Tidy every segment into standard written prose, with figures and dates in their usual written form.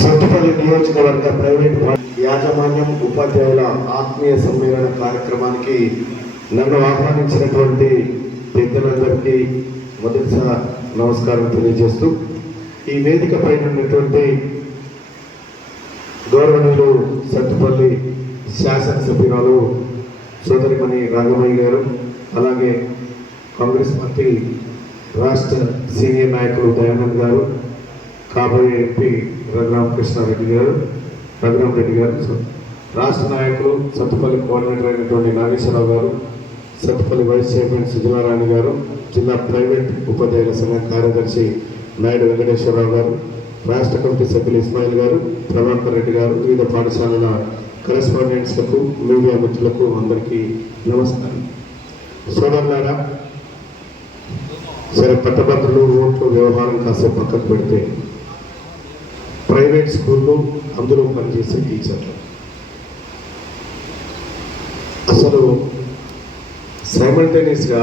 సత్తుపల్లి నియోజకవర్గ ప్రైవేట్ యాజమాన్యం ఉపాధ్యాయుల ఆత్మీయ సమ్మేళన కార్యక్రమానికి నన్ను ఆహ్వానించినటువంటి పెద్దలందరికీ మొదటిసారి నమస్కారం తెలియజేస్తూ, ఈ వేదిక పైన ఉన్నటువంటి గౌరవనీయులు సత్తుపల్లి శాసనసభ్యురాలు సోదరిమణి రాఘమయ్య గారు, అలాగే కాంగ్రెస్ పార్టీ రాష్ట్ర సీనియర్ నాయకులు దయానంద్ గారు, కాబోయే ఎంపీ రఘురామరెడ్డి గారు, రాష్ట్ర నాయకులు సత్తుపల్లి కోఆర్డినేటర్ అయినటువంటి నాగేశ్వరరావు గారు, సత్తుపల్లి వైస్ చైర్మన్ సుజలారాణి గారు, జిల్లా ప్రైవేట్ ఉపాధ్యాయుల సంఘం కార్యదర్శి నాయుడు వెంకటేశ్వరరావు గారు, రాష్ట్ర కమిటీ సభ్యులు ఇస్మాయిల్ గారు, ప్రభాకర్ రెడ్డి గారు, వివిధ పాఠశాలల కరెస్పాండెంట్స్లకు, మీడియా మిత్రులకు అందరికీ నమస్కారం. సోదరులారా, సరే పట్టభద్రులు ఓట్లు వ్యవహారం కాసేపు పక్కకు పెడితే, ప్రైవేట్ స్కూల్లో అందులో పనిచేసే టీచర్లు అసలు సైమల్టేనియస్గా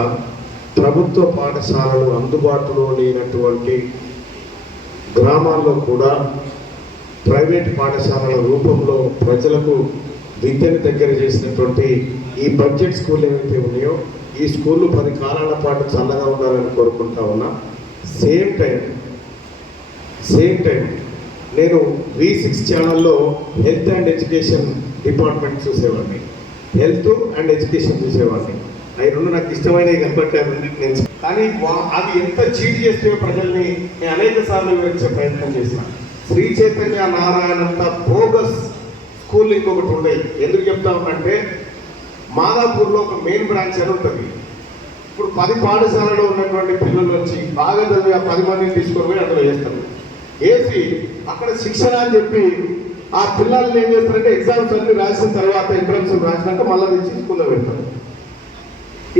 ప్రభుత్వ పాఠశాలలు అందుబాటులో లేనటువంటి గ్రామాల్లో కూడా ప్రైవేట్ పాఠశాలల రూపంలో ప్రజలకు విద్యను దగ్గర చేసినటువంటి ఈ బడ్జెట్ స్కూల్ ఏవైతే ఉన్నాయో, ఈ స్కూళ్ళు 10 కాలాల పాటు చల్లగా ఉండాలని కోరుకుంటా ఉన్నా. సేమ్ టైం నేను V6 ఛానల్లో హెల్త్ అండ్ ఎడ్యుకేషన్ డిపార్ట్మెంట్ చూసేవాడిని, హెల్త్ అండ్ ఎడ్యుకేషన్ చూసేవాడిని. అవి రెండు నాకు ఇష్టమైనవి కనబట్టారు నేను. కానీ అది ఎంత చీట్ చేస్తే ప్రజల్ని నేను అనేక సార్లు వివరించే ప్రయత్నం చేసిన. శ్రీ చైతన్య నారాయణ అంత బోగస్ స్కూల్ ఇంకొకటి ఉండేది. ఎందుకు చెప్తామంటే, మాదాపూర్లో ఒక మెయిన్ బ్రాంచ్ అని ఉంటుంది. ఇప్పుడు 10 పాఠశాలలో ఉన్నటువంటి పిల్లలు వచ్చి బాగా చదివి ఆ 10 మందిని తీసుకొని పోయి అందులో వేస్తారు. వేసి అక్కడ శిక్షణ అని చెప్పి ఆ పిల్లల్ని ఏం చేస్తారంటే, ఎగ్జామ్స్ అన్ని రాసిన తర్వాత ఎంట్రన్స్ రాసినాక మళ్ళీ తెచ్చి స్కూల్లో పెడతారు.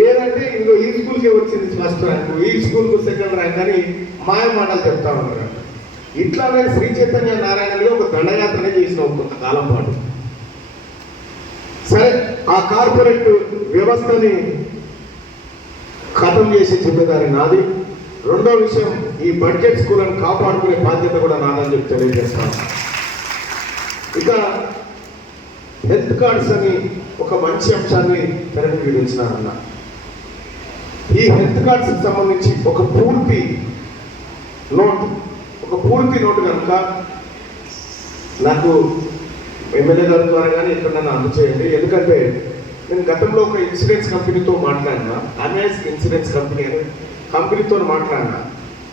ఏదంటే ఇంకో ఈ స్కూల్కే వచ్చింది ఫస్ట్ ర్యాంక్, ఈ స్కూల్కు సెకండ్ ర్యాంక్ అని మాయ మాటలు చెప్తా ఉన్నారు. ఇట్లానే శ్రీ చైతన్య నారాయణలో ఒక దండయాత్రనే చేసిన కొంతకాలం పాటు. సరే, ఆ కార్పొరేట్ వ్యవస్థని ఖతం చేసే జిమ్మేదారి నాది. రెండో విషయం, ఈ బడ్జెట్ స్కూళ్ళను కాపాడుకునే బాధ్యత కూడా నాదని చెప్పి తెలియజేస్తాను. ఇక హెల్త్ కార్డ్స్ అని ఒక మంచి అంశాన్ని తెరపి విధించినారన్న. ఈ హెల్త్ కార్డ్స్కి సంబంధించి ఒక పూర్తి నోటు కనుక నాకు ఎమ్మెల్యే గారి ద్వారా కానీ ఇక్కడ నన్ను అందచేయండి. ఎందుకంటే నేను గతంలో ఒక ఇన్సూరెన్స్ కంపెనీతో మాట్లాడినా, అన్యాస్ ఇన్సూరెన్స్ కంపెనీతో మాట్లాడినా.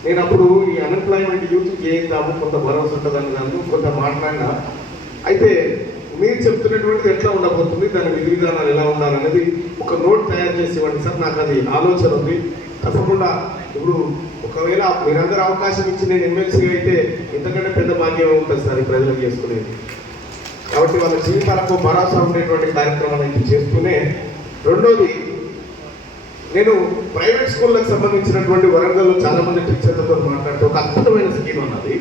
నేను అప్పుడు ఈ అన్ఎంప్లాయ్మెంట్ యూత్కి చేద్దాము, కొంత భరోసా ఉంటుందని దాన్ని కొంత మాట్లాడినా. అయితే మీరు చెప్తున్నటువంటిది ఎట్లా ఉండబోతుంది, దాని విధి విధానాలు ఎలా ఉండాలనేది ఒక నోట్ తయారు చేసి ఇవ్వండి సార్. నాకు అది ఆలోచన ఉంది. తప్పకుండా ఇప్పుడు ఒకవేళ మీరందరూ అవకాశం ఇచ్చి నేను ఎమ్మెల్సీగా అయితే ఇంతకంటే పెద్ద భాగ్యం ఉంటుంది సార్ ఈ ప్రజలకు చేసుకునేది. కాబట్టి వాళ్ళ జీవితాలకు భరోసా ఉండేటువంటి కార్యక్రమాలు అయితే చేస్తూనే, రెండోది, నేను ప్రైవేట్ స్కూళ్ళకు సంబంధించినటువంటి వరంగల్లో చాలా మంది టీచర్లతో మాట్లాడుతూ ఒక అద్భుతమైన స్కీమ్ అన్నది.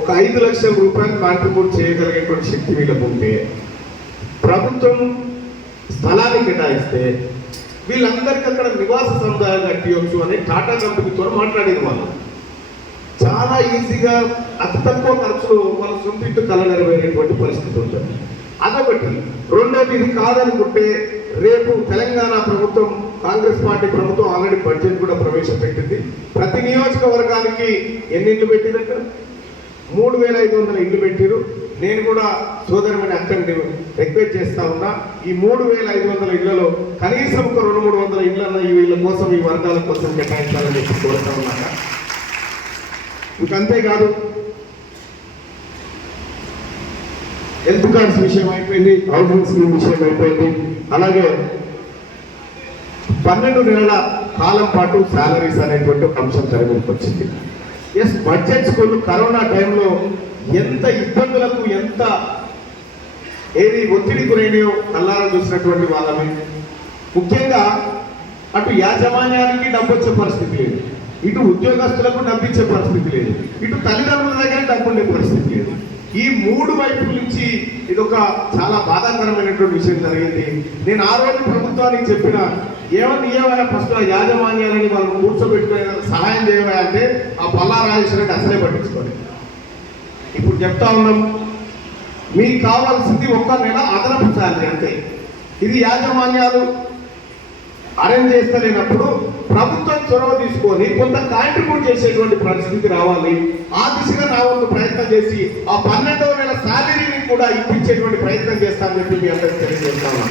ఒక 5 లక్షల రూపాయలు కాంట్రిబ్యూట్ చేయగలిగేటువంటి శక్తి వీళ్ళకు ఉంటే, ప్రభుత్వం స్థలాన్ని కేటాయిస్తే వీళ్ళందరికీ అక్కడ నివాస సముదాయాలు కట్టియొచ్చు అని టాటా కంపెనీతో మాట్లాడేది. వాళ్ళు చాలా ఈజీగా అతి తక్కువ ఖర్చులో వాళ్ళ సొంత ఇంటి కళ నెరవేరేటువంటి పరిస్థితి ఉంటుంది. అదొకటి. రెండోది, ఇది కాదనుకుంటే రేపు తెలంగాణ ప్రభుత్వం, కాంగ్రెస్ పార్టీ ప్రభుత్వం ఆల్రెడీ బడ్జెట్ కూడా ప్రవేశపెట్టింది. ప్రతి నియోజకవర్గానికి ఎన్ని ఇళ్ళు పెట్టిందంటే 3500 ఇళ్ళు పెట్టిరు. నేను కూడా సోదరుని అక్కడిని రిక్వెస్ట్ చేస్తా ఉన్నా, ఈ 3500 ఇళ్లలో కనీసం ఒక 200-300 ఇళ్ళన్న వీళ్ళ కోసం, ఈ వర్గాల కోసం కేటాయించాలని చెప్పి కోరుతా ఉన్నాక. ఇంకంతేకాదు, హెల్త్ కార్డ్స్ విషయం అయిపోయింది, హౌసింగ్ స్కీమ్ విషయం అయిపోయింది. అలాగే 12 నెలల కాలం పాటు శాలరీస్ అనేటువంటి ఒక అంశం తెరమీదకి వచ్చింది. ఎస్, బడ్జెట్ స్కూల్ కరోనా టైంలో ఎంత ఇబ్బందులకు, ఎంత ఒత్తిడి గురైనయో కళ్ళారా చూసినటువంటి వాళ్ళమే. ముఖ్యంగా అటు యాజమాన్యానికి డబ్బు వచ్చే పరిస్థితి లేదు, ఇటు ఉద్యోగస్తులకు డబ్బిచ్చే పరిస్థితి లేదు, ఇటు తల్లిదండ్రుల దగ్గర డబ్బు ఉండే పరిస్థితి లేదు. ఈ 3 వైపుల నుంచి ఇదొక చాలా బాధాకరమైనటువంటి విషయం జరిగింది. నేను ఆ రోజు ప్రభుత్వానికి చెప్పిన, ఏమైనా ఫస్ట్ ఆ యాజమాన్యాలని వాళ్ళు కూర్చోబెట్టుకునే సహాయం చేయవా అంటే ఆ పల్లా రాజేశ్వర రెడ్డి అసలే పట్టించుకోలేదు. ఇప్పుడు చెప్తా ఉన్నాం, మీకు కావాల్సింది ఒక్క నెల అదనపు శాలరీ అంతే. ఇది యాజమాన్యాలు అరేంజ్ చేస్తలేనప్పుడు ప్రభుత్వం చొరవ తీసుకొని కొంత కాంట్రిబ్యూట్ చేసేటువంటి పరిస్థితి రావాలి. ఆ దిశగా నా వంతు ప్రయత్నం చేసి ఆ 12వ నెల శాలరీని కూడా ఇప్పించేటువంటి ప్రయత్నం చేస్తామని చెప్పి మీ అందరికీ తెలియజేస్తాను.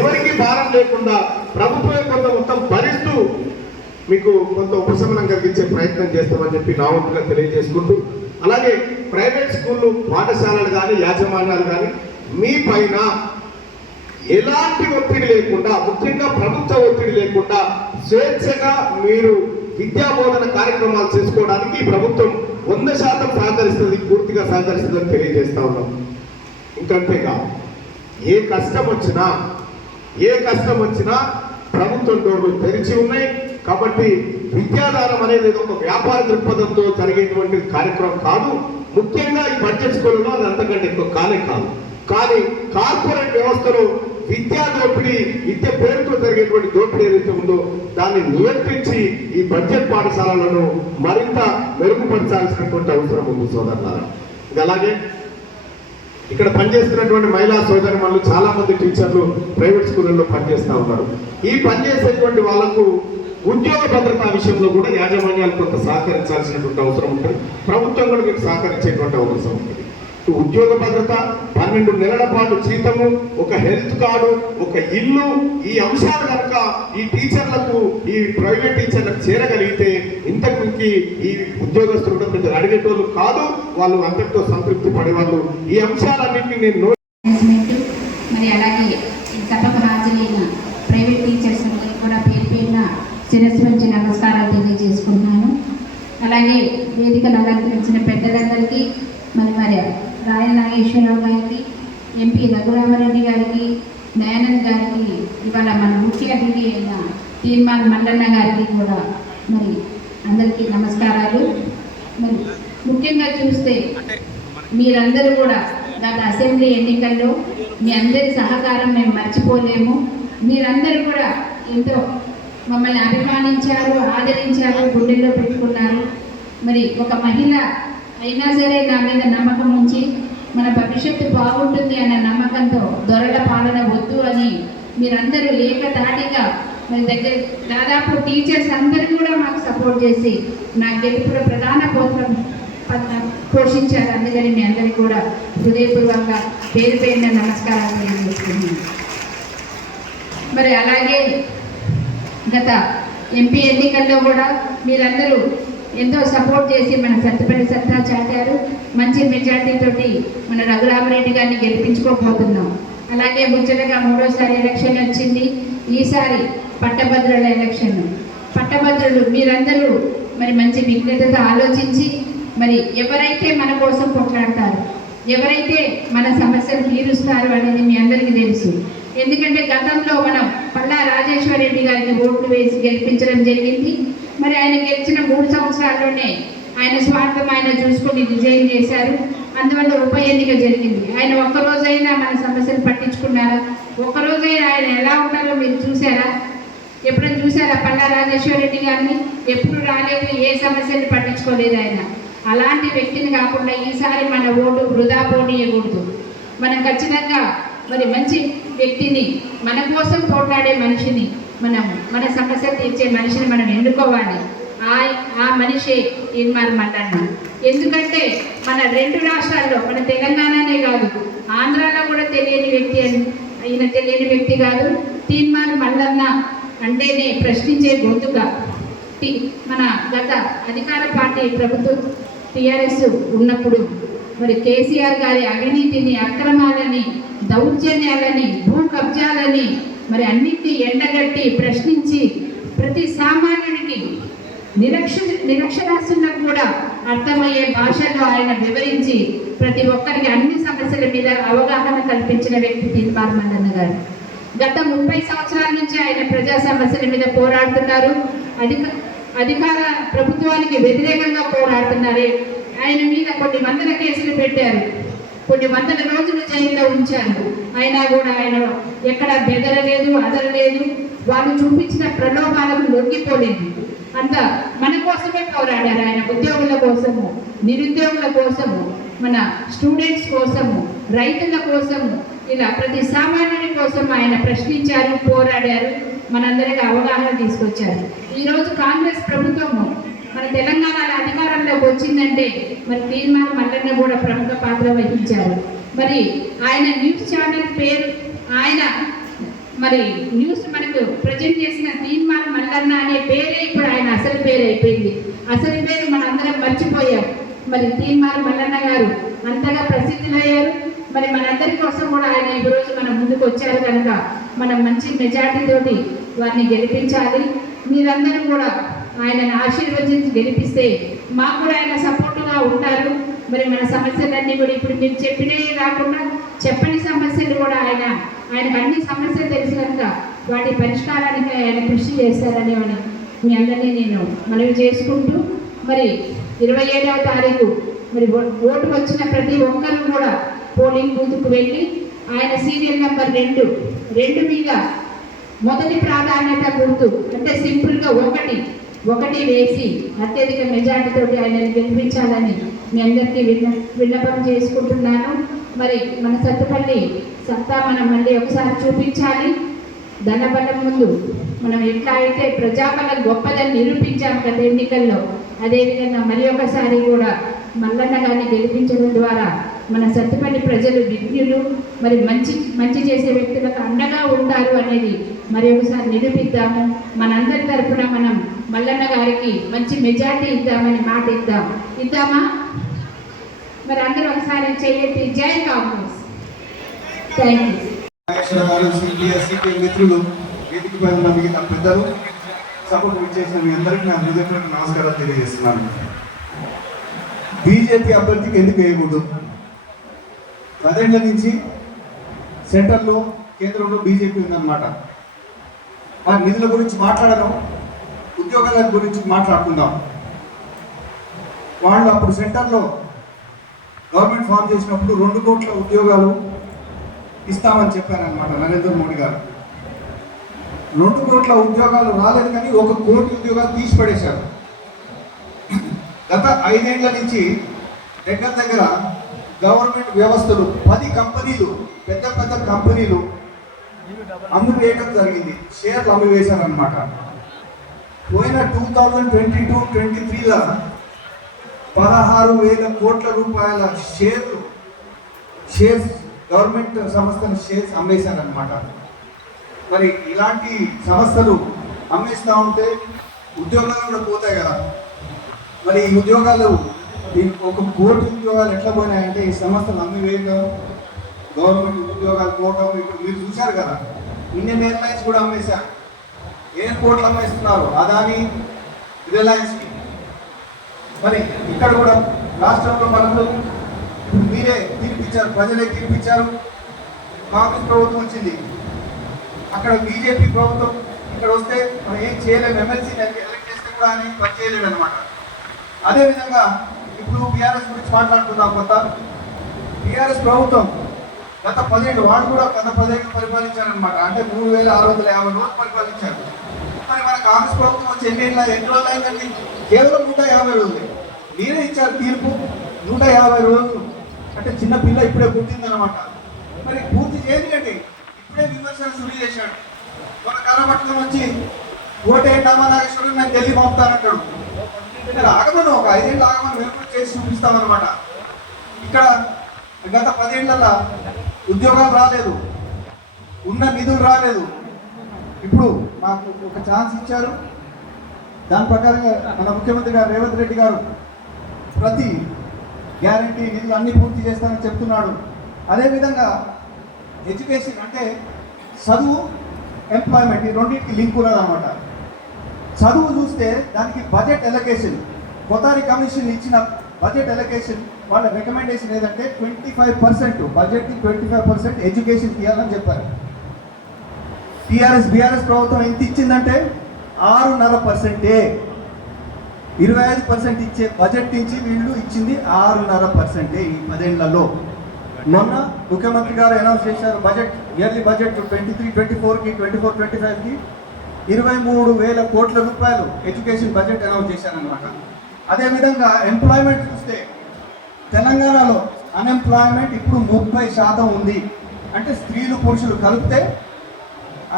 ఎవరికి భారం లేకుండా ప్రభుత్వమే కొంత మొత్తం భరిస్తూ మీకు కొంత ఉపశమనం కలిగించే ప్రయత్నం చేస్తామని చెప్పి నా వంతుగా తెలియజేసుకుంటూ, అలాగే ప్రైవేట్ స్కూళ్ళు, పాఠశాలలు కానీ యాజమాన్యాలు కానీ మీ పైన ఎలాంటి ఒత్తిడి లేకుండా, ముఖ్యంగా ప్రభుత్వ ఒత్తిడి లేకుండా స్వేచ్ఛగా మీరు విద్యా బోధన కార్యక్రమాలు చేసుకోవడానికి ప్రభుత్వం 100% సహకరిస్తుంది, పూర్తిగా సహకరిస్తుందని తెలియజేస్తా ఉన్నాం. ఇంకంతేగా ఏ కష్టం వచ్చినా ప్రభుత్వం డోర్లు తెరిచి ఉన్నాయి. కాబట్టి విద్యాదానం అనేది ఒక వ్యాపార దృక్పథంతో జరిగేటువంటి కార్యక్రమం కాదు. ముఖ్యంగా ఈ బడ్జెట్ స్కూల్లో అది అంతకంటే ఎక్కువ కాదు. కానీ కార్పొరేట్ వ్యవస్థలో విద్యా దోపిడీ, విద్య పేరుతో జరిగేటువంటి దోపిడీ ఏదైతే ఉందో దాన్ని నియంత్రించి ఈ బడ్జెట్ పాఠశాలలను మరింత మెరుగుపరచాల్సినటువంటి అవసరం ఉంది సోదరులారా. అలాగే ఇక్కడ పనిచేస్తున్నటువంటి మహిళా సోదరులు చాలా మంది టీచర్లు ప్రైవేట్ స్కూళ్ళల్లో పనిచేస్తూ ఉన్నారు. ఈ పనిచేసేటువంటి వాళ్ళకు ఉద్యోగ భద్రత విషయంలో కూడా యాజమాన్యాలు కొంత సహకరించాల్సినటువంటి అవసరం ఉంటుంది. ప్రభుత్వం కూడా మీకు సహకరించేటువంటి అవసరం ఉంటుంది. ఉద్యోగ భద్రత, 12 నెలల పాటు జీతము, ఒక హెల్త్ కార్డు, ఒక ఇల్లు, ఈ అంశాలు కనుక ఈ టీచర్లకు, ఈ ప్రైవేట్ టీచర్లకు చేరగలిగితే ఇంతకుమించి ఈ ఉద్యోగస్తులు కూడా పెద్ద అడిగేటోళ్ళు కాదు, వాళ్ళు అంతటితో సంతృప్తి పడేవాళ్ళు. ఈ అంశాలన్నింటినీ నేను మరి అలాగే ఈ సభకు హాజరైన ప్రైవేట్ టీచర్స్ కూడా పేరు పేరున శిరస్సు నుంచి నమస్కారాలు తెలియజేసుకుంటున్నాను. అలాగే వేదికను అలంకరించిన పెద్దలందరికీ, మరి రాయల నాగేశ్వరరావు గారికి, ఎంపీ రఘురామరెడ్డి గారికి, దయానంద్ గారికి, ఇవాళ మన ముఖ్య అతిథి అయిన తీర్మాన్ మల్లన్న గారికి కూడా మరి అందరికీ నమస్కారాలు. మరి ముఖ్యంగా చూస్తే మీరందరూ కూడా గత అసెంబ్లీ ఎన్నికల్లో మీ అందరి సహకారం మేము మర్చిపోలేము. మీరందరూ కూడా ఎంతో మమ్మల్ని అభిమానించారు, ఆదరించారు, గుండెల్లో పెట్టుకున్నారు. మరి ఒక మహిళ అయినా సరే నా మీద నమ్మకం ఉంచి మన భవిష్యత్తు బాగుంటుంది అన్న నమ్మకంతో దొరల పాలన వద్దు అని మీరందరూ ఏకతాటిగా మరి దగ్గర దాదాపు టీచర్స్ అందరూ కూడా మాకు సపోర్ట్ చేసి నా గెలుపులో ప్రధాన పోషించారు. అందుకని మీ అందరికీ కూడా హృదయపూర్వకంగా పేరు పేరున నమస్కారాలు తెలియజేస్తున్నాను. మరి అలాగే గత ఎంపీ ఎన్నికల్లో కూడా మీరందరూ ఎంతో సపోర్ట్ చేసి మన సత్తుపల్లి సత్తా చాటారు. మంచి మెజార్టీతోటి మన రఘురామరెడ్డి గారిని గెలిపించుకోకపోతున్నాం. అలాగే ముచ్చటగా 3వసారి ఎలక్షన్ వచ్చింది. ఈసారి పట్టభద్రుల ఎలక్షన్. పట్టభద్రులు మీరందరూ మరి మంచి విజ్ఞతతో ఆలోచించి మరి ఎవరైతే మన కోసం కొట్లాడతారు, ఎవరైతే మన సమస్యలు తీరుస్తారు అనేది మీ అందరికీ తెలుసు. ఎందుకంటే గతంలో మనం పల్లా రాజేశ్వరరెడ్డి గారికి ఓట్లు వేసి గెలిపించడం జరిగింది. మరి ఆయన గెలిచిన 3 సంవత్సరాల్లోనే ఆయన స్వార్థం ఆయన చూసుకొని రిజైన్ చేశారు. అందువల్ల ఉప ఎన్నిక జరిగింది. ఆయన ఒక్కరోజైనా మన సమస్యలు పట్టించుకున్నారా? ఒక్కరోజైనా ఆయన ఎలా ఉంటారో మీరు చూసారా? ఎప్పుడైనా చూసారా పల్లా రాజేశ్వరరెడ్డి గారిని? ఎప్పుడు రాలేదు, ఏ సమస్యలు పట్టించుకోలేదు ఆయన. అలాంటి వ్యక్తిని కాకుండా ఈసారి మన ఓటు వృధా పోనీయకూడదు. మనం ఖచ్చితంగా మరి మంచి వ్యక్తిని, మన కోసం పోట్లాడే మనిషిని, మన సమస్య తీర్చే మనిషిని మనం ఎన్నుకోవాలి. ఆ మనిషి తీర్మాన్ మల్లన్న. ఎందుకంటే మన 2 రాష్ట్రాల్లో, మన తెలంగాణనే కాదు ఆంధ్రాలో కూడా తెలియని వ్యక్తి కాదు. తీర్మాన్ మల్లన్న అంటేనే ప్రశ్నించే గొంతుగా. మన గత అధికార పార్టీ ప్రభుత్వం టీఆర్ఎస్ ఉన్నప్పుడు మరి కేసీఆర్ గారి అవినీతిని, అక్రమాలని, దౌర్జన్యాలని, భూ కబ్జాలని మరి అన్నింటినీ ఎండగట్టి ప్రశ్నించి ప్రతి సామాన్యుడికి నిరక్షరాస్యులకు కూడా అర్థమయ్యే భాషలో ఆయన వివరించి ప్రతి ఒక్కరికి అన్ని సమస్యల మీద అవగాహన కల్పించిన వ్యక్తి తీర్మాన్ మల్లన్న గారు. గత 30 సంవత్సరాల నుంచి ఆయన ప్రజా సమస్యల మీద పోరాడుతున్నారు. అధికార ప్రభుత్వానికి వ్యతిరేకంగా పోరాడుతున్నారు. ఆయన మీద కొన్ని వందల కేసులు పెట్టారు, కొన్ని వందల రోజులు జైల్లో ఉంచారు. అయినా కూడా ఆయన ఎక్కడ బెదరలేదు, అదరలేదు. వాళ్ళు చూపించిన ప్రలోభాలకు లొంగిపోలేదు. అంతా మన కోసమే పోరాడారు. ఆయన ఉద్యోగుల కోసము, నిరుద్యోగుల కోసము, మన స్టూడెంట్స్ కోసము, రైతుల కోసము, ఇలా ప్రతి సామాన్యుడి కోసం ఆయన ప్రశ్నించారు, పోరాడారు, మనందరికీ అవగాహన తీసుకొచ్చారు. ఈరోజు కాంగ్రెస్ ప్రభుత్వము మన తెలంగాణలో అధికారంలోకి వచ్చిందంటే మరి తీర్మానం మల్లన్న కూడా ప్రముఖ పాత్ర వహించారు. మరి ఆయన న్యూస్ ఛానల్ పేరు, ఆయన మరి న్యూస్ మనకు ప్రజెంట్ చేసిన తీర్మానం మల్లన్న అనే పేరే ఇప్పుడు ఆయన అసలు పేరు అయిపోయింది. అసలు పేరు మనందరం మర్చిపోయాం. మరి తీర్మానం మల్లన్న గారు అంతగా ప్రసిద్ధులయ్యారు. మరి మనందరి కోసం కూడా ఆయన ఈరోజు మన ముందుకు వచ్చారు కనుక మనం మంచి మెజార్టీతోటి వారిని గెలిపించాలి. మీరందరూ కూడా ఆయనను ఆశీర్వదించి గెలిపిస్తే మాకు కూడా ఆయన సపోర్టుగా ఉంటారు. మరి మన సమస్యలన్నీ కూడా ఇప్పుడు మీరు చెప్పినవి కాకుండా చెప్పని సమస్యలు కూడా ఆయనకు అన్ని సమస్యలు తెలిసి కనుక వాటి పరిష్కారానికి ఆయన కృషి చేస్తారని మీ అందరినీ నేను మనవి చేసుకుంటూ, మరి 27వ తారీఖు మరి ఓటు వచ్చిన ప్రతి ఒక్కరు కూడా పోలింగ్ బూత్కు వెళ్ళి ఆయన సీరియల్ నెంబర్ 2 మీద మొదటి ప్రాధాన్యత గుర్తు అంటే సింపుల్గా ఒకటి వేసి అత్యధిక మెజార్టీతోటి ఆయనను గెలిపించాలని మీ అందరికీ విన్నపం చేసుకుంటున్నాను. మరి మన సత్తుపల్లి సత్తా మనం మళ్ళీ ఒకసారి చూపించాలి. ధనబలం ముందు మనం ఎట్లా అయితే ప్రజాబలం గొప్పదని నిరూపించాం గత ఎన్నికల్లో, అదేవిధంగా మరి ఒకసారి కూడా మల్లన్న గారిని గెలిపించడం ద్వారా మన సత్తుపల్లి ప్రజలు విజ్ఞులు, మరి మంచి చేసే వ్యక్తులకు అండగా ఉంటారు అనేది మరి ఒకసారి నిరూపిద్దాము. మనందరి తరఫున మనం మల్లన్న గారికి మంచి మెజార్టీ ఇద్దామని మాట ఇద్దామా? మరి అందరూ ఒకసారి చెయ్యి. జై కాంగ్రెస్. Thank you. మిత్రులు, వేదిక పైన ఉన్న మిగతా పెద్దలు, సపోర్ట్ చేసిన మీ అందరికీ నా హృదయపూర్వక నమస్కారాలు తెలియజేస్తున్నాను. బీజేపీ అభ్యర్థికి ఎందుకు వేయకూడదు? 10 ఏళ్ల నుంచి సెంట్రల్లో, కేంద్రంలో బీజేపీ ఉందన్నమాట. ఆ నిధుల గురించి మాట్లాడడం, ఉద్యోగాల గురించి మాట్లాడుకుందాం. వాళ్ళు అప్పుడు సెంటర్లో గవర్నమెంట్ ఫామ్ చేసినప్పుడు 2 కోట్ల ఉద్యోగాలు ఇస్తామని చెప్పారనమాట నరేంద్ర మోడీ గారు. 2 కోట్ల ఉద్యోగాలు రాలేదు, కానీ 1 కోటి ఉద్యోగాలు తీసి పడేశారు. గత 5 ఏళ్ల నుంచి దగ్గర గవర్నమెంట్ వ్యవస్థలు 10 కంపెనీలు, పెద్ద కంపెనీలు అమ్మివేయడం జరిగింది. షేర్లు అమ్మివేశారనమాట. పోయిన 2022-23లో 16,000 కోట్ల రూపాయల షేర్స్ గవర్నమెంట్ సంస్థల షేర్స్ అమ్మేశారనమాట. మరి ఇలాంటి సంస్థలు అమ్మేస్తూ ఉంటే ఉద్యోగాలు కూడా పోతాయి కదా. మరి ఈ ఉద్యోగాలు 1 కోటి ఉద్యోగాలు ఎట్లా పోయినాయంటే ఈ సంస్థలు అమ్మివేయడం, గవర్నమెంట్ ఉద్యోగాలు పోవడం. ఇప్పుడు మీరు చూశారు కదా, ఇండియన్ ఎయిర్లైన్స్ కూడా అమ్మేశారు. ఎయిర్పోర్ట్లు అమ్మేస్తున్నారు, అదాని, రిలయన్స్కి. మరి ఇక్కడ కూడా రాష్ట్రంలో మనకు మీరే తీర్పిచ్చారు, ప్రజలే తీర్పిచ్చారు. కాంగ్రెస్ ప్రభుత్వం వచ్చింది, అక్కడ బీజేపీ ప్రభుత్వం ఇక్కడ వస్తే మనం ఏం చేయలేము. ఎమ్మెల్సీ ఎలక్ట్ చేస్తే కూడా ఆయన పని చేయలేడు అనమాట. అదేవిధంగా ఇప్పుడు బీఆర్ఎస్ గురించి మాట్లాడుకుందాం. కొత్త బీఆర్ఎస్ ప్రభుత్వం గత 10 ఏళ్ళు, వాళ్ళు కూడా గత 10 ఏళ్ళు పరిపాలించారనమాట. అంటే 3,650 రోజులు పరిపాలించారు. మరి మన కాంగ్రెస్ ప్రభుత్వం వచ్చి ఎన్ని రోజులు అయిందండి? కేవలం 150 రోజులు. మీరే ఇచ్చారు తీర్పు, 150 రోజులు. అంటే చిన్న పిల్ల ఇప్పుడే పుట్టిందనమాట. మరి పూర్తి చేయకండి, ఇప్పుడే విమర్శలు శురు చేశాడు. మన కర్రపట్టుకొని వచ్చి ఓటేంటామా నాగేశ్వరం, నేను ఢిల్లీ పంపుతానంటాడు. ఆగమను, ఒక 5 ఏళ్ళు ఆగమని మేము కూడా చేసి చూపిస్తామన్నమాట. ఇక్కడ గత 10 ఏళ్లలో ఉద్యోగాలు రాలేదు, ఉన్న నిధులు రాలేదు. ఇప్పుడు మాకు ఒక ఛాన్స్ ఇచ్చారు. దాని ప్రకారంగా మన ముఖ్యమంత్రి గారు రేవంత్ రెడ్డి గారు ప్రతి గ్యారంటీ నిధులు అన్నీ పూర్తి చేస్తానని చెప్తున్నాడు. అదేవిధంగా ఎడ్యుకేషన్ అంటే చదువు, ఎంప్లాయ్మెంట్, ఈ రెండింటికి లింక్ ఉన్నదన్నమాట. చదువు చూస్తే దానికి బడ్జెట్ ఎలకేషన్, కొత్తారి కమిషన్ ఇచ్చిన బడ్జెట్ ఎలకేషన్ వాళ్ళ రికమెండేషన్ ఏదంటే 25% బడ్జెట్కి 25% ఎడ్యుకేషన్కి ఇవ్వాలని చెప్పారు. బీఆర్ఎస్ ప్రభుత్వం ఎంత ఇచ్చిందంటే 6.5%. 25% ఇచ్చే బడ్జెట్ నుంచి వీళ్ళు ఇచ్చింది 6.5% ఈ 10 ఏళ్లలో. మొన్న ముఖ్యమంత్రి గారు అనౌన్స్ చేశారు బడ్జెట్, ఇయర్లీ బడ్జెట్ 23-24కి, 24-25కి 23,000 కోట్ల రూపాయలు ఎడ్యుకేషన్ బడ్జెట్ అనౌన్స్ చేశారనమాట. అదేవిధంగా ఎంప్లాయ్మెంట్ చూస్తే తెలంగాణలో అన్ఎంప్లాయ్మెంట్ ఇప్పుడు 30% ఉంది. అంటే స్త్రీలు పురుషులు కలిపితే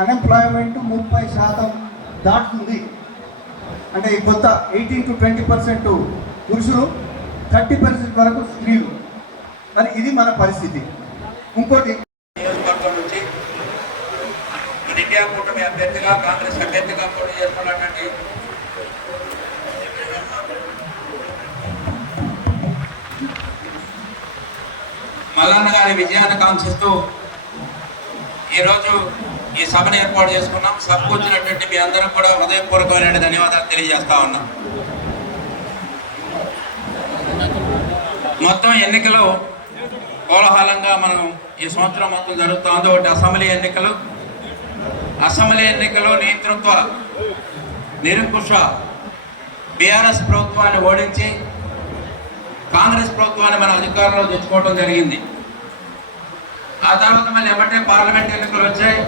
అన్ఎంప్లాయ్మెంట్ 30% దాటుతుంది. అంటే ఈ కొత్త 18 to 20% పురుషులు, 30% వరకు స్త్రీలు. మరి ఇది మన పరిస్థితి. ఇంకోటి నియోజకవర్గం నుంచి ఇండియా కూటమి అభ్యర్థిగా, కాంగ్రెస్ అభ్యర్థిగా పోటీ చేస్తున్నటువంటి మల్లన్న గారి విజయాన్ని కాంక్షిస్తూ ఈరోజు ఈ సభను ఏర్పాటు చేసుకున్నాం. సభకు వచ్చినటువంటి మీ అందరం కూడా హృదయపూర్వకమైన ధన్యవాదాలు తెలియజేస్తా ఉన్నాం. మొత్తం ఎన్నికలు కోలాహలంగా మనం ఈ సంవత్సరం మొత్తం జరుగుతూ ఉంది. ఒకటి అసెంబ్లీ ఎన్నికలు నేతృత్వ నిరంకుశ బీఆర్ఎస్ ప్రభుత్వాన్ని ఓడించి కాంగ్రెస్ ప్రభుత్వాన్ని మన అధికారంలో తెచ్చుకోవడం జరిగింది. ఆ తర్వాత మళ్ళీ ఏమంటే పార్లమెంట్ ఎన్నికలు వచ్చాయి.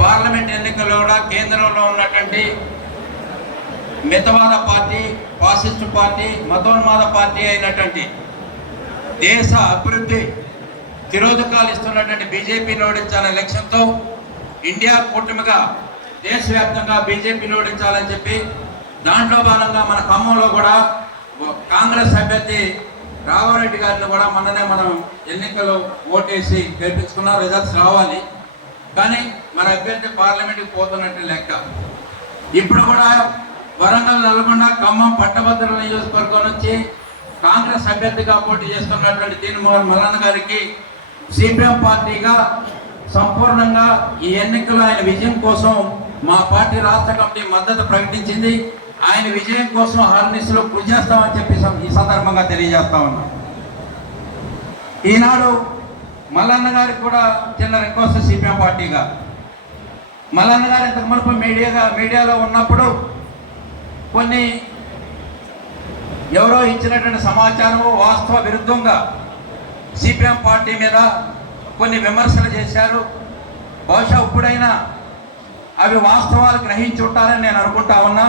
పార్లమెంట్ ఎన్నికల్లో కూడా కేంద్రంలో ఉన్నటువంటి మితవాద పార్టీ, ఫాసిస్టు పార్టీ, మతోన్మాద పార్టీ అయినటువంటి దేశ అభివృద్ధి తిరోధకాలు ఇస్తున్నటువంటి బీజేపీని ఓడించాలనే లక్ష్యంతో ఇండియా కూటమిగా దేశవ్యాప్తంగా బీజేపీని ఓడించాలని చెప్పి దాంట్లో భాగంగా మన ఖమ్మంలో కూడా కాంగ్రెస్ అభ్యర్థి రాఘవరెడ్డి గారిని కూడా మొన్ననే మనం ఎన్నికలు ఓటేసి గెలిపించుకున్నాం. రిజల్ట్స్ రావాలి, కానీ మన అభ్యర్థి పార్లమెంట్కి పోతున్నట్టు లెక్క. ఇప్పుడు కూడా వరంగల్, నల్గొండ, ఖమ్మం పట్టభద్రుల నియోజకవర్గం నుంచి కాంగ్రెస్ అభ్యర్థిగా పోటీ చేస్తున్నటువంటి తీన్మార్ మల్లన్న గారికి సిపిఎం పార్టీగా సంపూర్ణంగా ఈ ఎన్నికల్లో ఆయన విజయం కోసం మా పార్టీ రాష్ట్ర కమిటీ మద్దతు ప్రకటించింది. ఆయన విజయం కోసం హార్నిస్లో కృషి చేస్తామని చెప్పి ఈ సందర్భంగా తెలియజేస్తా ఉన్నాం. ఈనాడు మల్లన్న గారికి కూడా చిన్న రిక్వెస్ట్ సిపిఎం పార్టీగా. మల్లన్న గారు ఇంతకు మునుపు మీడియాలో ఉన్నప్పుడు కొన్ని ఎవరో ఇచ్చినటువంటి సమాచారం వాస్తవ విరుద్ధంగా సిపిఎం పార్టీ మీద కొన్ని విమర్శలు చేశారు. బహుశా ఇప్పుడైనా అవి వాస్తవాలు గ్రహించి ఉంటారని నేను అనుకుంటా ఉన్నా.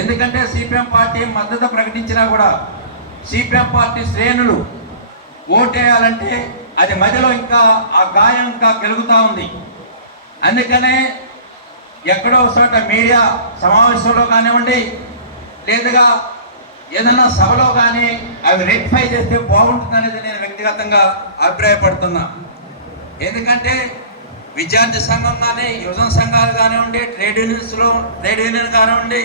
ఎందుకంటే సిపిఎం పార్టీ మద్దతు ప్రకటించినా కూడా సిపిఎం పార్టీ శ్రేణులు ఓటేయాలంటే అది మధ్యలో ఇంకా ఆ గాయం ఇంకా పెరుగుతూ ఉంది. అందుకనే ఎక్కడో చోట మీడియా సమావేశంలో కానివ్వండి, లేదా ఏదైనా సభలో కానీ అవి రెక్టిఫై చేస్తే బాగుంటుందనేది నేను వ్యక్తిగతంగా అభిప్రాయపడుతున్నా. ఎందుకంటే విద్యార్థి సంఘం కానీ, యువజన సంఘాలు కానివ్వండి, ట్రేడ్ యూనియన్ కానివ్వండి,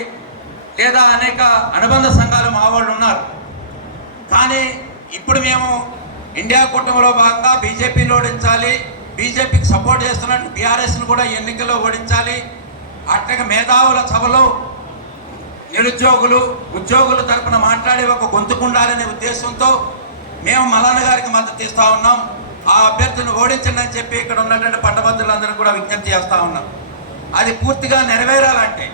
లేదా అనేక అనుబంధ సంఘాలు మా వాళ్ళు ఉన్నారు. కానీ ఇప్పుడు మేము ఇండియా కూటమిలో భాగంగా బీజేపీని ఓడించాలి, బీజేపీకి సపోర్ట్ చేస్తున్నట్టు బీఆర్ఎస్ను కూడా ఎన్నికల్లో ఓడించాలి, అట్లాగే మేధావుల సభలో నిరుద్యోగులు, ఉద్యోగుల తరఫున మాట్లాడే ఒక గొంతుకుండాలనే ఉద్దేశంతో మేము మల్లన్న గారికి మద్దతు ఇస్తూ ఉన్నాం. ఆ అభ్యర్థిని ఓడించండి అని చెప్పి ఇక్కడ ఉన్నటువంటి పట్టభద్రులందరూ కూడా విజ్ఞప్తి చేస్తూ ఉన్నాం. అది పూర్తిగా నెరవేరాలంటే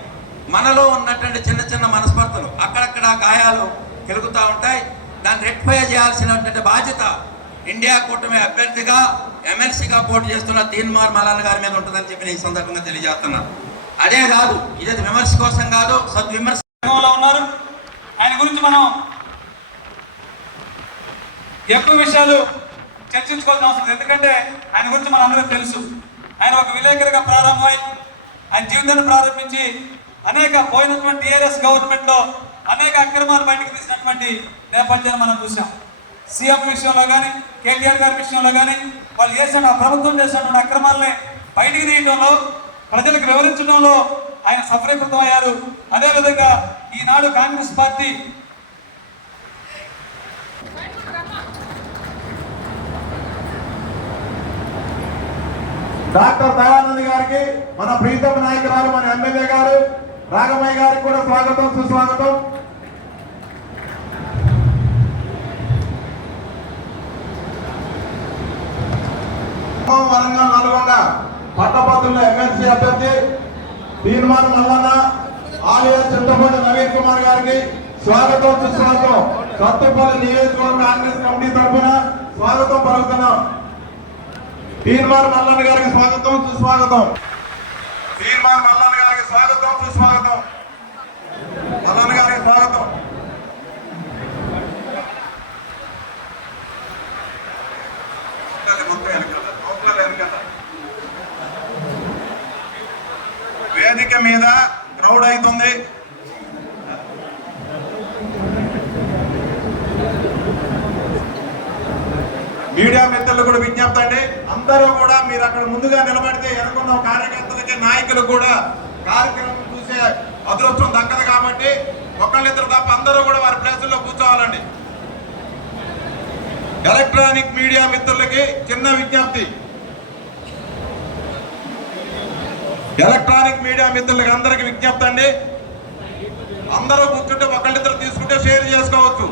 మనలో ఉన్నటువంటి చిన్న చిన్న మనస్పర్ధలు, అక్కడక్కడ గాయాలు కలుగుతూ ఉంటాయి. దాన్ని రెక్టిఫై చేయాల్సినటువంటి బాధ్యత ఇండియా కూటమి అభ్యర్థిగా ఎమ్మెల్సీగా పోటీ చేస్తున్న తీన్మార్ మల్లన్న గారి మీద ఉంటుందని చెప్పి ఈ సందర్భంగా తెలియజేస్తున్నాను. అదే కాదు, ఇది విమర్శ కోసం కాదు, సద్విమర్శ ఉన్నారు. ఆయన గురించి మనం ఎక్కువ విషయాలు చర్చించుకోవాల్సిన అవసరం. ఎందుకంటే ఆయన గురించి మన అందరికీ తెలుసు. ఆయన ఒక విలేకరిగా ప్రారంభమై ఆయన జీవితాన్ని ప్రారంభించి పోయినటువంటి టీఆర్ఎస్ గవర్నమెంట్లో అనేక అక్రమాలు బయటకు తీసినటువంటి నేపథ్యాన్ని మనం చూసాం. సీఎం విషయంలో కానీ, కేటీఆర్ గారి విషయంలో కానీ వాళ్ళు చేసిన ప్రభుత్వం చేసినటువంటి అక్రమాలని బయటికి తీయడంలో, ప్రజలకు వివరించడంలో ఆయన సఫలీకృతం అయ్యారు. అదేవిధంగా ఈనాడు కాంగ్రెస్ పార్టీ డాక్టర్ దయానంద్ గారికి, మన ప్రీతమ నాయకురాలు, మన ఎమ్మెల్యే గారు రాఘమయ్య గారికి కూడా స్వాగతం, సుస్వాగతం. వరంగల్, నల్గొండ పట్టభద్రుల ఎమ్మెల్సీ అభ్యర్థి తీన్మార్ మల్లన్న ఆలియా చింతపల్లి నవీన్ కుమార్ గారికి స్వాగతం, సుస్వాగతం. సత్తుపల్లి నియోజకవర్గ కాంగ్రెస్ కమిటీ తరఫున స్వాగతం పలుకుతున్నాం. తీన్మార్ మల్లన్న గారికి స్వాగతం, సుస్వాగతం. తీన్మార్ మల్లన్న గారికి స్వాగతం, సుస్వాగతం. మల్లన్న గారికి స్వాగతం. వెనకాల మొత్తం వెనకాల అవతల వెనకాల వేదిక మీద క్రౌడ్ అవుతుంది. మీడియా మిత్రులు కూడా విజ్ఞప్తి అండి, అందరూ కూడా మీరు అక్కడ ముందుగా నిలబడితే ఎన్నుకున్న కార్యకర్తలకి నాయకులు కూడా కార్యక్రమం చూసే అదృష్టం దక్కదు కాబట్టి ఒకళ్ళిద్దరు తప్ప అందరూ కూడా వారి ప్లేసుల్లో కూర్చోవాలండి. ఎలక్ట్రానిక్ మీడియా మిత్రులకి చిన్న విజ్ఞప్తి, ఎలక్ట్రానిక్ మీడియా మిత్రులకి అందరికి విజ్ఞప్తి అండి, అందరూ కూర్చుంటే ఒకళ్ళిద్దరు తీసుకుంటే షేర్ చేసుకోవచ్చు.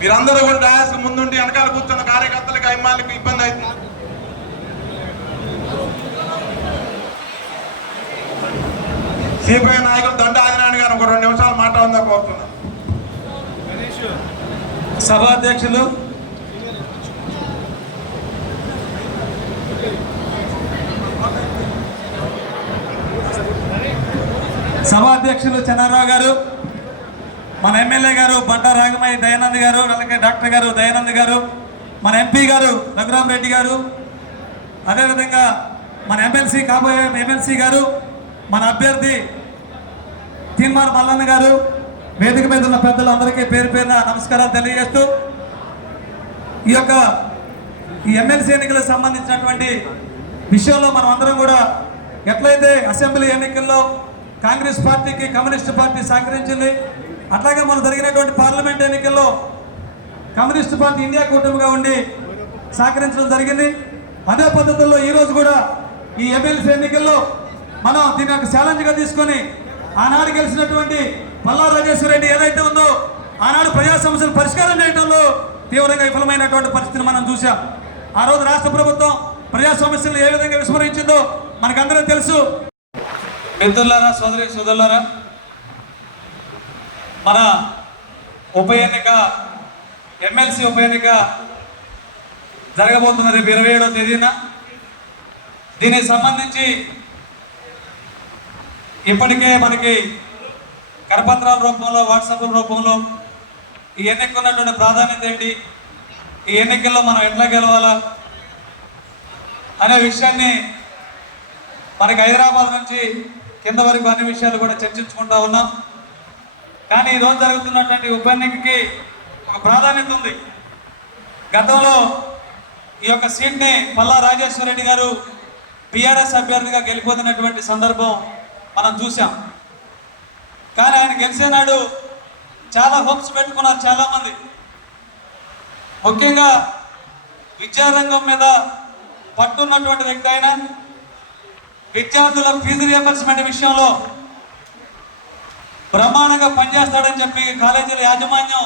మీరందరూ కూడా డయాస్ ముందుండి వెనకాల కూర్చున్న కార్యకర్తలకి అభిమానులకు ఇబ్బంది అవుతుంది. సిపిఐ నాయకులు దండ ఆదినారాయణ గారు ఒక 2 నిమిషాలు మాట్లాడుందా కోరుతున్నా. సభాధ్యక్షులు చెన్నారావు గారు, మన ఎమ్మెల్యే గారు బండా రాగమయ్య దయానంద్ గారు, అలాగే డాక్టర్ గారు దయానంద్ గారు, మన ఎంపీ గారు రఘురామరెడ్డి గారు, అదేవిధంగా మన కాబోయే ఎమ్మెల్సీ గారు, మన అభ్యర్థి తీన్మార్ మల్లన్న గారు, వేదిక మీద ఉన్న పెద్దలందరికీ పేరు పేరున నమస్కారాలు తెలియజేస్తూ ఈ ఎమ్మెల్సీ ఎన్నికలకు సంబంధించినటువంటి విషయంలో మనం అందరం కూడా ఎట్లయితే అసెంబ్లీ ఎన్నికల్లో కాంగ్రెస్ పార్టీకి కమ్యూనిస్ట్ పార్టీ సహకరించింది, అట్లాగే మనం జరిగినటువంటి పార్లమెంట్ ఎన్నికల్లో కమ్యూనిస్ట్ పార్టీ ఇండియా కూటమిగా ఉండి సహకరించడం జరిగింది. అదే పద్ధతుల్లో ఈరోజు కూడా ఈ ఎమ్మెల్సీ ఎన్నికల్లో మనం దీన్ని ఒక ఛాలెంజ్గా తీసుకొని ఆనాడు గెలిచినటువంటి పల్లా రాజేశ్వరరెడ్డి ఏదైతే ఉందో ఆనాడు ప్రజా సమస్యలు పరిష్కారం చేయడంలో తీవ్రంగా విఫలమైనటువంటి పరిస్థితిని మనం చూసాం. ఆ రోజు రాష్ట్ర ప్రభుత్వం ప్రజా సమస్యలు ఏ విధంగా విస్మరించిందో మనకందరం తెలుసు. మిత్రులారా, సోదరులారా, మన ఉప ఎన్నిక ఎమ్మెల్సీ ఉప ఎన్నిక జరగబోతున్న రేపు 27వ తేదీన. దీనికి సంబంధించి ఇప్పటికే మనకి కరపత్రాల రూపంలో, వాట్సాప్ రూపంలో ఈ ఎన్నిక ఉన్నటువంటి ప్రాధాన్యత ఏంటి, ఈ ఎన్నికల్లో మనం ఎట్లా గెలవాలా అనే విషయాన్ని మనకి హైదరాబాద్ నుంచి కింద వరకు అన్ని విషయాలు కూడా చర్చించుకుంటా ఉన్నాం. కానీ ఈరోజు జరుగుతున్నటువంటి ఉప ఎన్నికకి ఒక ప్రాధాన్యత ఉంది. గతంలో ఈ యొక్క సీట్ని పల్లా రాజేశ్వరరెడ్డి గారు టీఆర్ఎస్ అభ్యర్థిగా గెలిపోతున్నటువంటి సందర్భం మనం చూసాం. కానీ ఆయన గెలిచే నాడు చాలా హోప్స్ పెట్టుకున్నారు చాలామంది. ముఖ్యంగా విద్యారంగం మీద పట్టున్నటువంటి వ్యక్తి ఆయన. విద్యార్థుల ఫీజు రియంబర్స్మెంట్ విషయంలో బ్రహ్మాండంగా పనిచేస్తాడని చెప్పి కాలేజీల యాజమాన్యం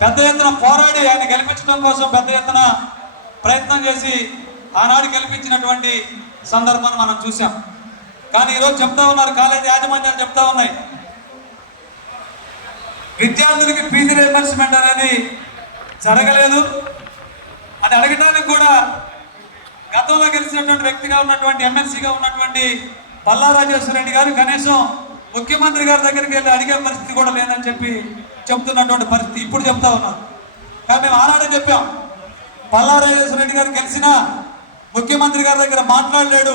పెద్ద ఎత్తున పోరాడి ఆయన గెలిపించడం కోసం పెద్ద ఎత్తున ప్రయత్నం చేసి ఆనాడు గెలిపించినటువంటి సందర్భాన్ని మనం చూసాం. కానీ ఈరోజు చెప్తా ఉన్నారు, కాలేజీ యాజమాన్యాలు చెప్తా ఉన్నాయి, విద్యార్థులకి ఫీజు రియంబర్స్మెంట్ అనేది జరగలేదు. అది అడగడానికి కూడా గతంలో గెలిచినటువంటి వ్యక్తిగా ఉన్నటువంటి ఎమ్మెల్సీగా ఉన్నటువంటి పల్లా రాజేశ్వరరెడ్డి గారు కనీసం ముఖ్యమంత్రి గారి దగ్గరికి వెళ్ళి అడిగే పరిస్థితి కూడా లేదని చెప్పి చెప్తున్నటువంటి పరిస్థితి ఇప్పుడు చెప్తా ఉన్నారు. కానీ మేము ఆనాడే చెప్పాం, పల్లా రాజేశ్వరరెడ్డి గారు గెలిచినా ముఖ్యమంత్రి గారి దగ్గర మాట్లాడలేడు,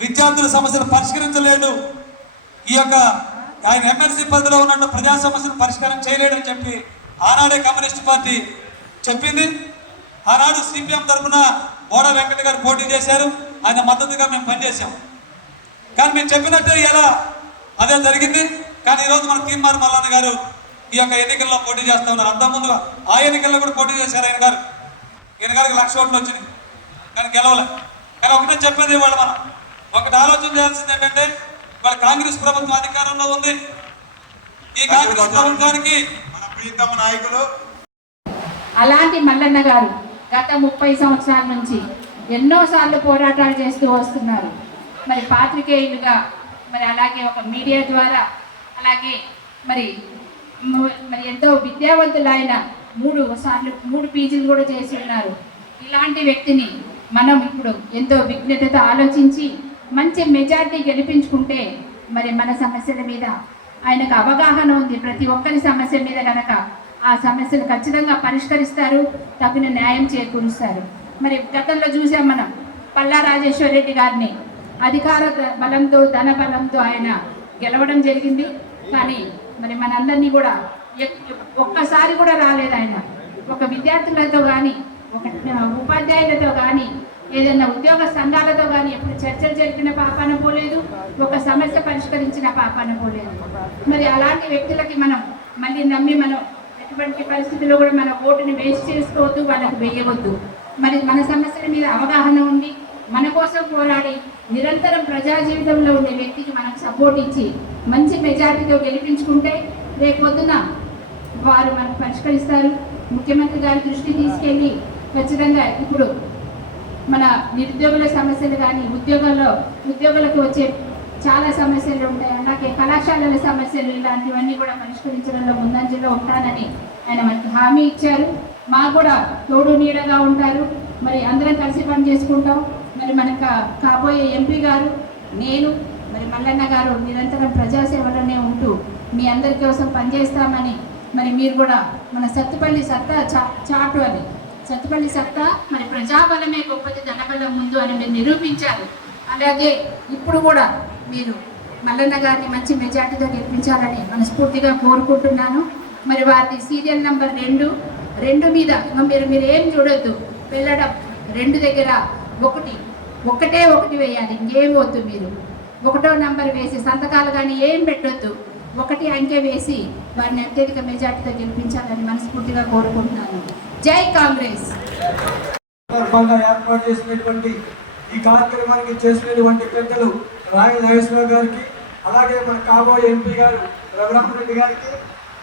విద్యార్థుల సమస్యలు పరిష్కరించలేడు, ఈ యొక్క ఆయన ఎమ్మెల్సీ పదవిలో ఉన్న ప్రజా సమస్యలు పరిష్కారం చేయలేడని చెప్పి ఆనాడే కమ్యూనిస్ట్ పార్టీ చెప్పింది. ఆనాడు సిపిఎం తరఫున బోడ వెంకట గారు పోటీ చేశారు, ఆయన మద్దతుగా మేము పనిచేసాం. కానీ మేము చెప్పినట్టే ఎలా అదే జరిగింది. కానీ ఈరోజు మన తీన్మార్ మల్లన్న గారు ఈ యొక్క ఎన్నికల్లో పోటీ చేస్తూ ఉన్నారు. అంతకుముందు ఆ ఎన్నికల్లో కూడా పోటీ చేశారు ఆయన గారికి 1,00,000 ఓట్లు వచ్చినాయి, కానీ గెలవలే. కానీ ఒకటే చెప్పేది వాళ్ళు మనం ఒకటి ఆలోచన చేయాల్సింది ఏంటంటే, వాళ్ళ కాంగ్రెస్ ప్రభుత్వం అధికారంలో ఉంది. ఈ కాంగ్రెస్ ప్రభుత్వానికి మన ప్రీతమ నాయకులు అలాంటి మల్లన్న గారు గత 30 సంవత్సరాల నుంచి ఎన్నోసార్లు పోరాటాలు చేస్తూ వస్తున్నారు. మరి పాత్రికేయులుగా, మరి అలాగే ఒక మీడియా ద్వారా, అలాగే మరి ఎంతో విద్యావంతులు ఆయన 3 పీజీలు కూడా చేసి ఉన్నారు. ఇలాంటి వ్యక్తిని మనం ఇప్పుడు ఎంతో విజ్ఞతతో ఆలోచించి మంచి మెజార్టీ గెలిపించుకుంటే మరి మన సమస్యల మీద ఆయనకు అవగాహన ఉంది. ప్రతి ఒక్కరి సమస్య మీద కనుక ఆ సమస్యలు ఖచ్చితంగా పరిష్కరిస్తారు, తగిన న్యాయం చేకూరుస్తారు. మరి గతంలో చూసాం మనం పల్లా రాజేశ్వర రెడ్డి గారిని అధికార బలంతో ధన బలంతో ఆయన గెలవడం జరిగింది. కానీ మరి మనందరినీ కూడా ఒక్కసారి కూడా రాలేదు ఆయన. ఒక విద్యార్థులతో కానీ ఒక ఉపాధ్యాయులతో కానీ ఏదైనా ఉద్యోగ సంఘాలతో కానీ ఎప్పుడు చర్చలు జరిపిన పాపాన పోలేదు, ఒక సమస్య పరిష్కరించిన పాపాన పోలేదు. మరి అలాంటి వ్యక్తులకి మనం మళ్ళీ నమ్మి మనం ఎటువంటి పరిస్థితుల్లో కూడా మన ఓటుని వేస్ట్ చేసుకోవద్దు, వాళ్ళకి వేయవద్దు. మరి మన సమస్యల మీద అవగాహన ఉండి మన కోసం పోరాడి నిరంతరం ప్రజా జీవితంలో ఉండే వ్యక్తికి మనం సపోర్ట్ ఇచ్చి మంచి మెజారిటీతో గెలిపించుకుంటే రేపొద్దున వారు మనకు పరిష్కరిస్తారు. ముఖ్యమంత్రి గారి దృష్టి తీసుకెళ్ళి ఖచ్చితంగా ఇప్పుడు మన నిరుద్యోగుల సమస్యలు కానీ ఉద్యోగులకు వచ్చే చాలా సమస్యలు ఉంటాయి, అలాగే కళాశాలల సమస్యలు ఇలాంటివన్నీ కూడా పరిష్కరించడంలో ముందంజలో ఉంటానని ఆయన మనకి హామీ ఇచ్చారు. మాకు కూడా తోడు నీడగా ఉంటారు. మరి అందరం కలిసి పని చేసుకుంటాం. మరి మనకు కాబోయే ఎంపీ గారు, నేను, మరి మల్లన్న గారు నిరంతరం ప్రజాసేవలోనే ఉంటూ మీ అందరి కోసం పనిచేస్తామని, మరి మీరు కూడా మన సత్తుపల్లి సత్తా చాటు అని, సత్తుపల్లి సత్తా మరి ప్రజాబలమే గొప్పది ధనబలం ముందు అని మీరు నిరూపించారు. అలాగే ఇప్పుడు కూడా మీరు మల్లన్న గారిని మంచి మెజార్టీతో గెలిపించాలని మనస్ఫూర్తిగా కోరుకుంటున్నాను. మరి వారిది సీరియల్ నెంబర్ 2 మీద మీరు ఏం చూడొద్దు, వెళ్ళడం 2 దగ్గర 1 వేయాలి, ఇంకేం వద్దు. మీరు 1వ నంబర్ వేసి సంతకాలు కానీ ఏం పెట్టొద్దు, 1 అంకె వేసి వారిని అత్యధిక మెజార్టీతో గెలిపించాలని మనస్ఫూర్తిగా కోరుకుంటున్నాను. జై కాంగ్రెస్. ఏర్పాటు చేసినటువంటి ఈ కార్యక్రమానికి చేసినటువంటి పెద్దలు రాయల్ నాగేశ్వరరావు గారికి, అలాగే మన కాబోయే ఎంపీ గారు రఘురామరెడ్డి గారికి,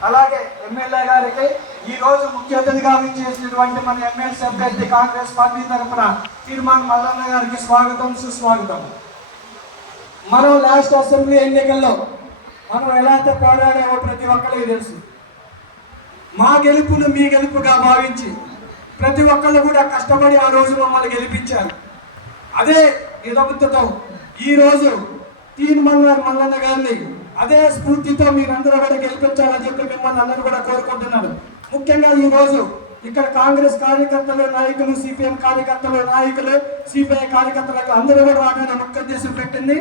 అలాగే ఎమ్మెల్యే గారికి, ఈ రోజు ముఖ్య అతిథిగా చేసినటువంటి మన ఎమ్మెల్సీ అభ్యర్థి కాంగ్రెస్ పార్టీ తరఫున తీర్మాన్ మల్లన్న గారికి స్వాగతం, సుస్వాగతం. మనం లాస్ట్ అసెంబ్లీ ఎన్నికల్లో మనం ఎలా అయితే పోరాడామో ప్రతి ఒక్కరికి తెలుసు. మా గెలుపును మీ గెలుపుగా భావించి ప్రతి ఒక్కళ్ళు కూడా కష్టపడి ఆ రోజు మమ్మల్ని గెలిపించారు. అదే నిబద్ధతతో ఈరోజు తీర్మాన్ మల్లన్న గారిని అదే స్ఫూర్తితో మీరందరూ కూడా గెలిపించాలని చెప్పి మిమ్మల్ని అందరూ కూడా కోరుకుంటున్నారు. ముఖ్యంగా ఈరోజు ఇక్కడ కాంగ్రెస్ కార్యకర్తలు, నాయకులు, సిపిఎం కార్యకర్తలు, నాయకులు, సిపిఐ కార్యకర్తలకు అందరూ కూడా రాగానే ముఖ్య ఉద్దేశం పెట్టింది,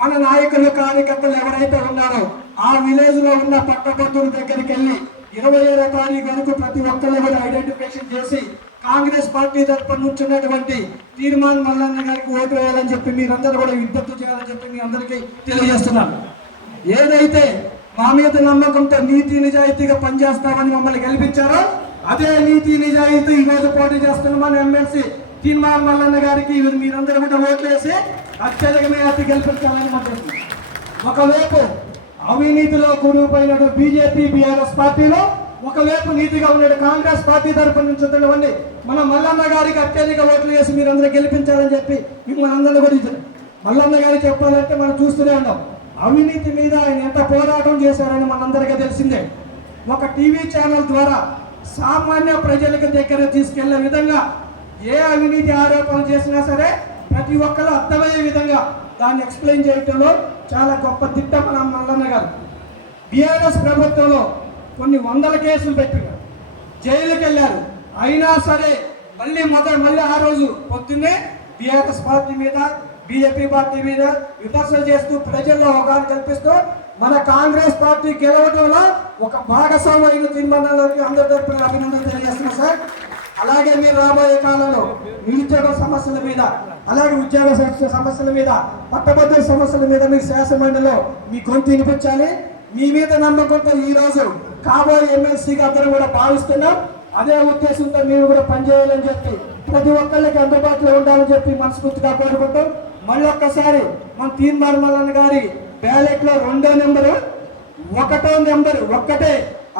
మన నాయకులు, కార్యకర్తలు ఎవరైతే ఉన్నారో ఆ విలేజ్ లో ఉన్న పట్టభద్రుల దగ్గరికి వెళ్ళి 27వ తారీఖు వరకు ప్రతి ఒక్కరిని కూడా ఐడెంటిఫికేషన్ చేసి కాంగ్రెస్ పార్టీ తరఫున నుంచి ఉన్నటువంటి తీర్మాన్ మల్లన్న గారికి ఓటు వేయాలని చెప్పి మీరందరూ కూడా విజ్ఞప్తి చేయాలని చెప్పి మీ అందరికీ తెలియజేస్తున్నాను. ఏదైతే మా మీద నమ్మకంతో నీతి నిజాయితీగా పనిచేస్తామని మమ్మల్ని గెలిపించారో అదే నీతి నిజాయితీ ఈరోజు పోటీ చేస్తున్న మన ఎమ్మెల్సీ తీర్మాన్ మల్లన్న గారికి మీరందరూ కూడా ఓట్లు వేసి అత్యధికమైన గెలిపించాలని మనం. ఒకవైపు అవినీతిలో కూరుకుపోయిన బీజేపీ, బీఆర్ఎస్ పార్టీలో, ఒకవైపు నీతిగా ఉన్నాడు కాంగ్రెస్ పార్టీ తరఫున నుంచి ఉన్నటువంటి మన మల్లన్న గారికి అత్యధిక ఓట్లు వేసి మీరందరూ గెలిపించాలని చెప్పి మిమ్మల్ని అందరూ కూడా ఇచ్చారు. మల్లన్న గారికి చెప్పాలంటే మనం చూస్తూనే ఉన్నాం, అవినీతి మీద ఆయన ఎంత పోరాటం చేశారని మనందరికీ తెలిసిందే. ఒక టీవీ ఛానల్ ద్వారా సామాన్య ప్రజలకు దగ్గర తీసుకెళ్లే విధంగా ఏ అవినీతి ఆరోపణలు చేసినా సరే ప్రతి ఒక్కరు అర్థమయ్యే విధంగా దాన్ని ఎక్స్ప్లెయిన్ చేయడంలో చాలా గొప్ప దిట్ట మన మల్లన్న గారు. బీఆర్ఎస్ ప్రభుత్వంలో కొన్ని 100 కేసులు పెట్టారు, జైలుకి వెళ్ళారు. అయినా సరే మళ్ళీ ఆ రోజు పొద్దున్నే బీఆర్ఎస్ పార్టీ మీద, బీజేపీ పార్టీ మీద విమర్శలు చేస్తూ ప్రజల్లో అవగాహన కల్పిస్తూ మన కాంగ్రెస్ పార్టీ గెలవడంలో ఒక భాగస్వామ్య తీర్మానాలకి అందరి తరపున అభినందనలు తెలియజేస్తున్నాం సార్. అలాగే మీరు రాబోయే కాలంలో నిరుద్యోగ సమస్యల మీద, అలాగే ఉద్యోగ సమస్యల మీద, పట్టభద్రుల సమస్యల మీద మీరు శాసనమండలిలో మీ గొంతు వినిపించాలి. మీ మీద నమ్మకంతో ఈ రోజు కాబోయే ఎమ్మెల్సీగా అందరూ కూడా భావిస్తున్నాం. అదే ఉద్దేశంతో మీరు కూడా పనిచేయాలని చెప్పి ప్రతి ఒక్కళ్ళకి అందుబాటులో ఉండాలని చెప్పి మనస్ఫూర్తిగా కోరుకుంటాం. మళ్ళీ ఒక్కసారి మన తీర్మాన్ మల్లన్న గారి బ్యాలెట్ లో 2వ నెంబరు, 1వ నెంబరు ఒక్కటే,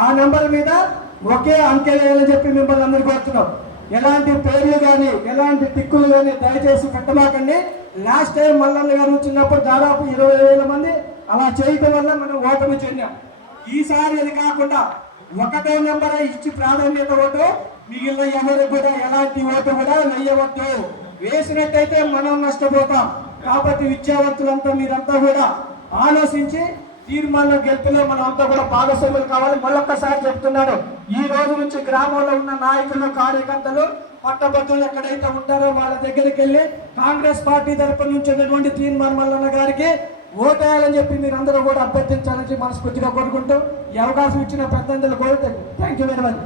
ఆ నెంబర్ మీద ఒకే అంకె వేయాలని చెప్పి మిమ్మల్ని అందరూ కోరుతున్నాం. ఎలాంటి పేర్లు కానీ ఎలాంటి టిక్కులు కానీ దయచేసి పెట్టమాకండి. లాస్ట్ టైం మల్లన్న గారు వచ్చినప్పుడు దాదాపు 20,000 మంది అలా చేయటం వల్ల మనం ఓటమి చెందాం. ఈసారి అది కాకుండా 1వ నెంబర్ ఇచ్చి ప్రాధాన్యత ఓటు, మిగిలిన ఎవరికి కూడా ఎలాంటి ఓటు కూడా వేయవద్దు. వేసినట్టయితే మనం నష్టపోతాం. కాబట్టి విద్యావంతులంతా మీరంతా కూడా ఆలోచించి తీర్మానం గెలుపులో మనం అంతా కూడా భాగస్వాములు కావాలి. మళ్ళొక్కసారి చెప్తున్నాను, ఈ రోజు నుంచి గ్రామంలో ఉన్న నాయకులు కార్యకర్తలు పట్టభద్రులు ఎక్కడైతే ఉంటారో వాళ్ళ దగ్గరికి వెళ్ళి కాంగ్రెస్ పార్టీ తరపు నుంచి ఉన్నటువంటి తీర్మానం మల్లన్న గారికి ఓటేయాలని చెప్పి మీరందరూ కూడా అభ్యర్థించాలని మనస్ఫూర్తిగా కోరుకుంటూ ఈ అవకాశం ఇచ్చిన పెద్దలు కోరుతాను. Thank you very much.